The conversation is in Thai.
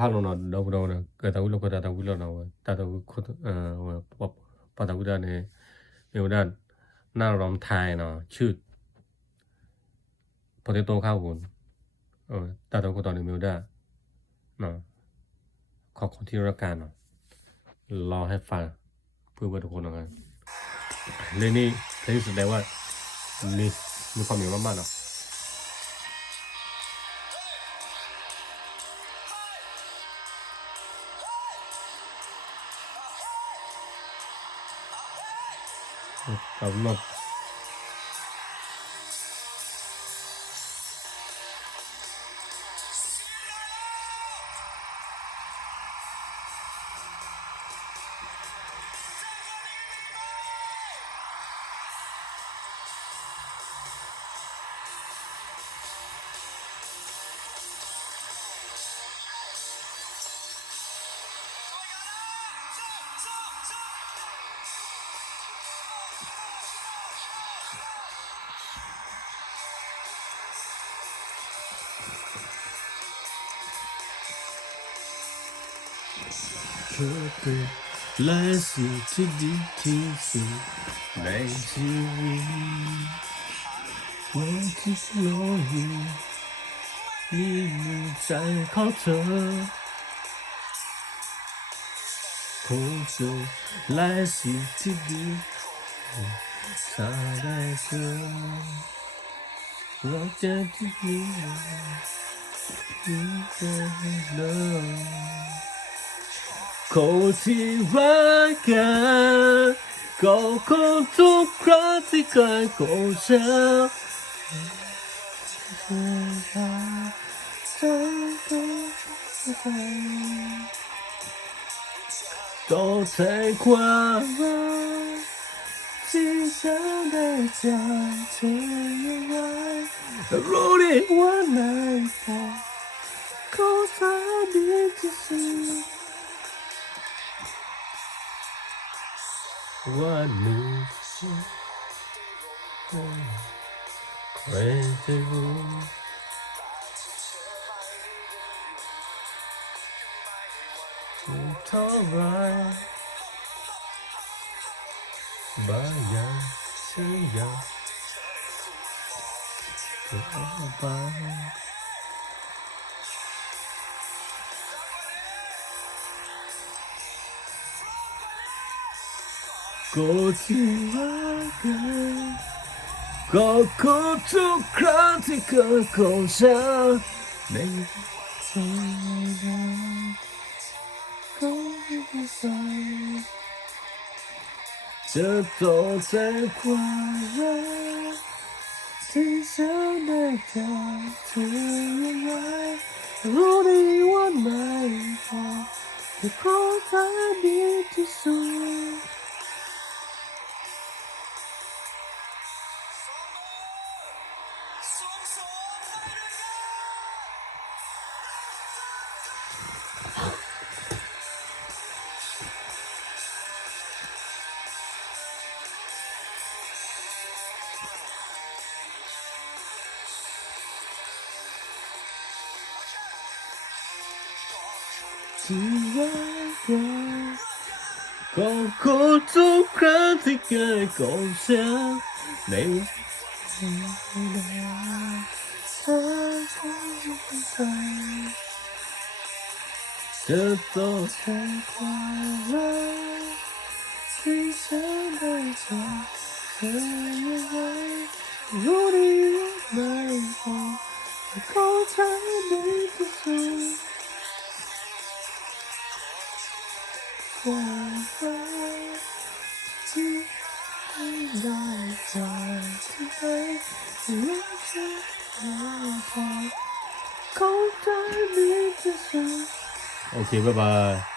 哈罗那老不老呢？个大乌老个大乌老那个大大乌可把大乌的呢，有的那รำไทยเนาะชื่อโปเตโต้ข้าวหุ่นตาตัวก็ตอนนี้มีได้เนาะขอคนที่รักกันเนาะรอให้ฟังเพื่อว่าทุกคนนะครับเรื่องนี้เพลงแสดงว่ามีความหมายมากๆเนาะขอบคุณมากเธอเป็นและสิ่งที่ดีที่สุดในชีวิตวันที่ฉันรออยู่นี่มีใจของเธอคงจะและสิ่งที่ดีถ้าได้เจอรักจะที่ดีที่เธอเลยคนที่รักกันก็คงทุกครั้งที่เคยโกรธฉันต้องแทนความรักที่ฉันได้จากเธอยังไงรู้ดีว่าไม่พอเขาทำดีที่สุดวันหนึ่งฉันใครจะรู้เท่าไรบางอย่างฉันอยากจะเอาไปก็ที่รักกันก็คงทุกครั้งที่เคยโกรธฉันในก็ไม่ใส่จะต้องแทนความรักที่ฉันได้จากเธอยังไงรู้ดีว่าไม่พอแต่ขอทำดีที่สุดที่รักกันก็คงทุกครั้งที่เคยโกรธฉันในวันนั้นเธอก็ไม่ใส่จะต้องแทนความรักที่ฉันได้จากเธอยังไงรู้ดีว่าไม่พอแต่ขอทำดีที่สุดความรักที่ได้จากที่ไหนรู้จะไม่พอเขาทำดีที่สุดโอเคบ๊ายบาย